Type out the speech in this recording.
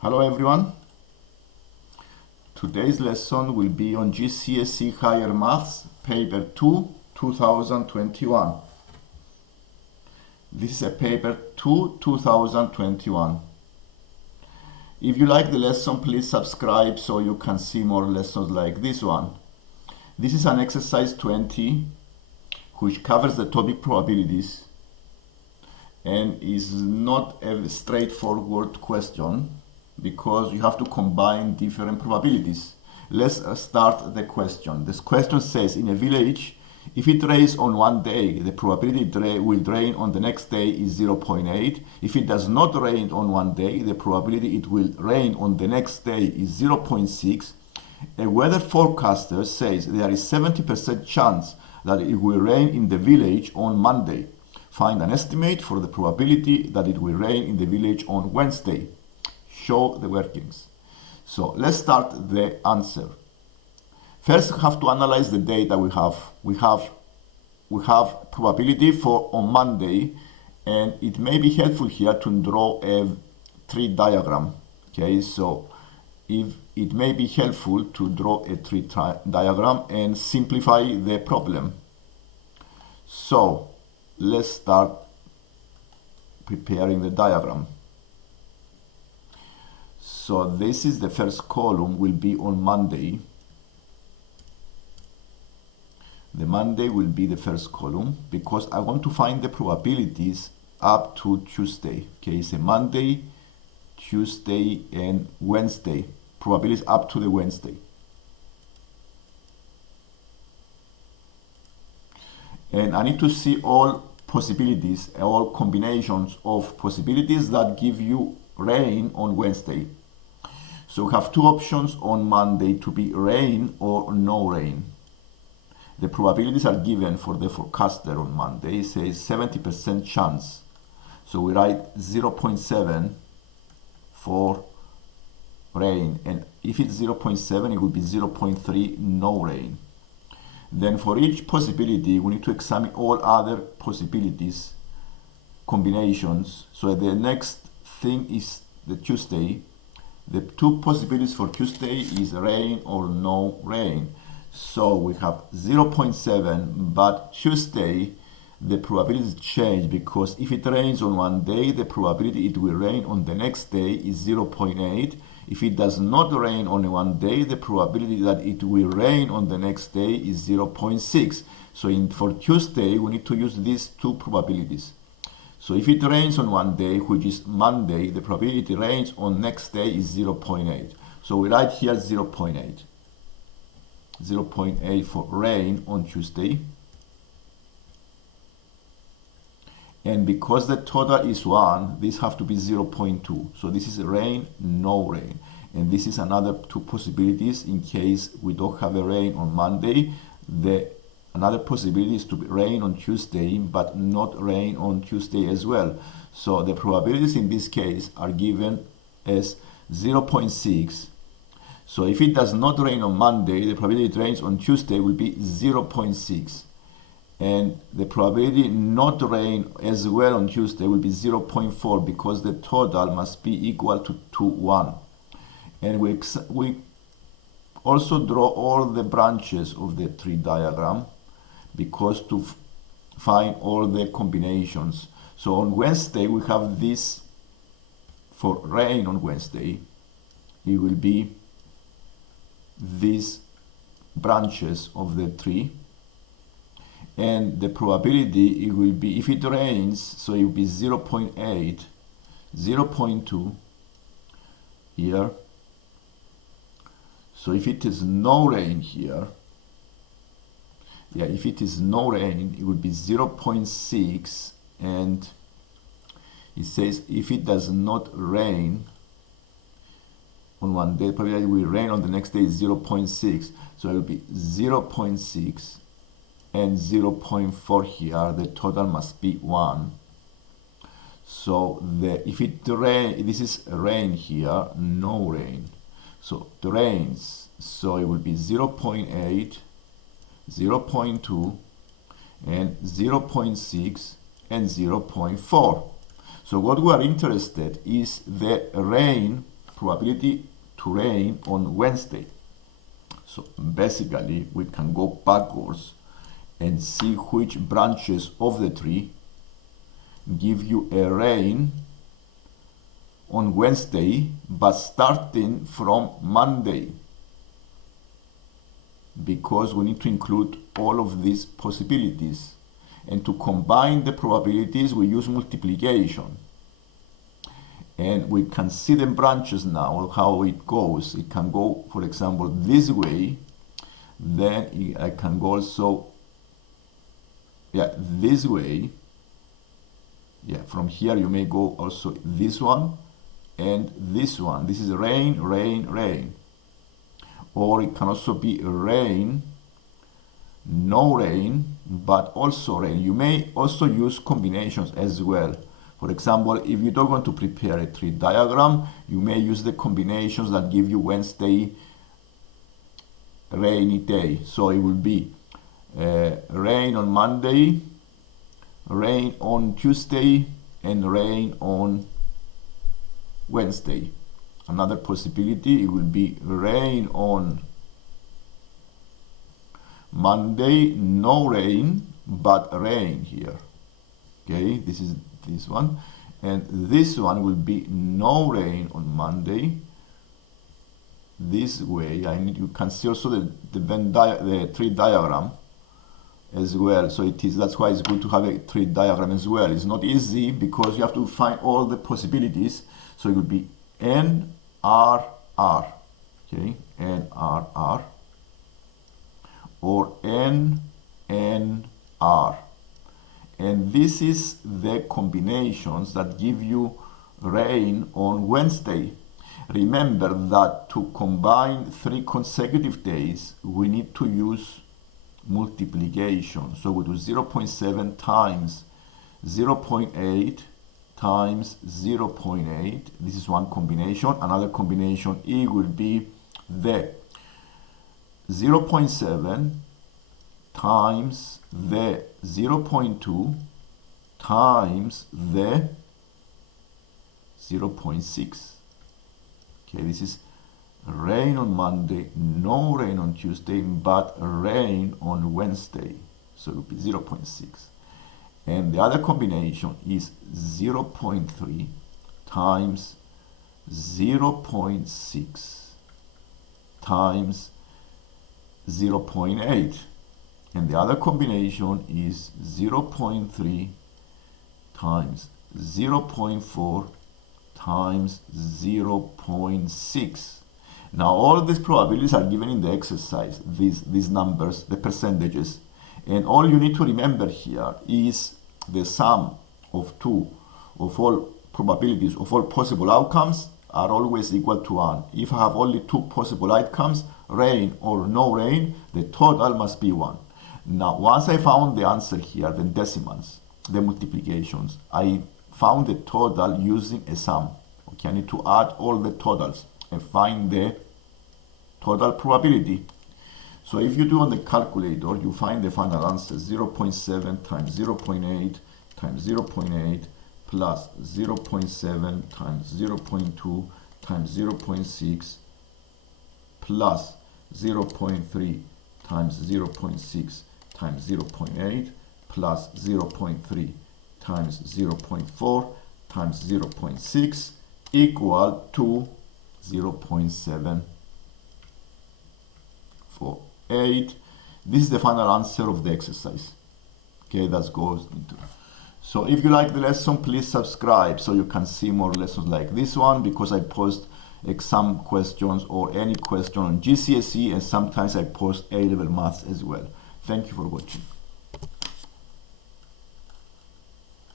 Hello everyone. Today's lesson will be on GCSE Higher Maths, Paper 2, 2021. This is a Paper 2, 2021. If you like the lesson, please subscribe so you can see more lessons like this one. This is an exercise 20, which covers the topic probabilities and is not a straightforward question, because you have to combine different probabilities. Let's start the question. This question says, in a village, if it rains on one day, the probability it will rain on the next day is 0.8. If it does not rain on one day, the probability it will rain on the next day is 0.6. A weather forecaster says there is 70% chance that it will rain in the village on Monday. Find an estimate for the probability that it will rain in the village on Wednesday. Show the workings. So let's start the answer. First, we have to analyze the data we have. We have probability for on Monday, and it may be helpful here to draw a tree diagram. Okay, so if it may be helpful to draw a tree diagram and simplify the problem. So let's start preparing the diagram. So this is the first column, will be on Monday. The Monday will be the first column because I want to find the probabilities up to Tuesday. Okay, so Monday, Tuesday, and Wednesday. Probabilities up to the Wednesday. And I need to see all possibilities, all combinations of possibilities that give you rain on Wednesday. So we have two options on Monday to be rain or no rain. The probabilities are given for the forecaster on Monday. It says 70% chance. So we write 0.7 for rain. And if it's 0.7, it would be 0.3 no rain. Then for each possibility, we need to examine all other possibilities, combinations. So the next thing is the Tuesday. The two possibilities for Tuesday is rain or no rain. So we have 0.7, but Tuesday, the probabilities change, because if it rains on one day, the probability it will rain on the next day is 0.8. If it does not rain on one day, the probability that it will rain on the next day is 0.6. So for Tuesday, we need to use these two probabilities. So if it rains on one day, which is Monday, the probability it rains on next day is 0.8. So we write here 0.8. 0.8 for rain on Tuesday. And because the total is 1, this have to be 0.2. So this is rain, no rain. And this is another two possibilities in case we don't have a rain on Monday. Another possibility is to be rain on Tuesday, but not rain on Tuesday as well. So the probabilities in this case are given as 0.6. So if it does not rain on Monday, the probability it rains on Tuesday will be 0.6. And the probability not rain as well on Tuesday will be 0.4, because the total must be equal to 1. And we also draw all the branches of the tree diagram, because to find all the combinations. So on Wednesday, we have this for rain on Wednesday. It will be these branches of the tree. And the probability, it will be, if it rains, so it will be 0.8, 0.2 here. So if it is no rain here, if it is no rain, it would be 0.6, and it says if it does not rain on one day, probably it will rain on the next day is 0.6. So it will be 0.6 and 0.4 here. The total must be 1. So if it rain, this is rain here, no rain. So it rains, so it will be 0.8, 0.2, and 0.6 and 0.4. So what we are interested is the rain probability to rain on Wednesday. So basically we can go backwards and see which branches of the tree give you a rain on Wednesday, but starting from Monday, because we need to include all of these possibilities. And to combine the probabilities, we use multiplication. And we can see the branches now, how it goes. It can go, for example, this way. Then I can go also, this way. From here you may go also this one and this one. This is rain, rain, rain. Or it can also be rain, no rain, but also rain. You may also use combinations as well. For example, if you don't want to prepare a tree diagram, you may use the combinations that give you Wednesday rainy day. So it will be rain on Monday, rain on Tuesday, and rain on Wednesday. Another possibility, it will be rain on Monday, no rain, but rain here. Okay, this is this one. And this one will be no rain on Monday. This way, you can see also the tree diagram as well. So that's why it's good to have a tree diagram as well. It's not easy because you have to find all the possibilities. So it would be N, R, R, okay, N, R, R, or N, N, R. And this is the combinations that give you rain on Wednesday. Remember that to combine 3 consecutive days, we need to use multiplication. So we do 0.7 times 0.8 times 0.8. This is one combination. Another combination, it will be the 0.7 times the 0.2 times the 0.6. Okay, this is rain on Monday, no rain on Tuesday, but rain on Wednesday. So it will be 0.6. And the other combination is 0.3 times 0.6 times 0.8. And the other combination is 0.3 times 0.4 times 0.6. Now all these probabilities are given in the exercise, these numbers, the percentages. And all you need to remember here is the sum of all probabilities of all possible outcomes are always equal to 1. If I have only 2 possible outcomes, rain or no rain, the total must be 1. Now, once I found the answer here, the decimals, the multiplications, I found the total using a sum. Okay, I need to add all the totals and find the total probability. So if you do on the calculator, you find the final answer, 0.7 times 0.8 times 0.8 plus 0.7 times 0.2 times 0.6 plus 0.3 times 0.6 times 0.8 plus 0.3 times 0.4 times 0.6 equal to 0.748. This is the final answer of the exercise. Okay, that goes into. So if you like the lesson, please subscribe so you can see more lessons like this one, because I post exam questions or any question on GCSE, and sometimes I post A-level maths as well. Thank you for watching.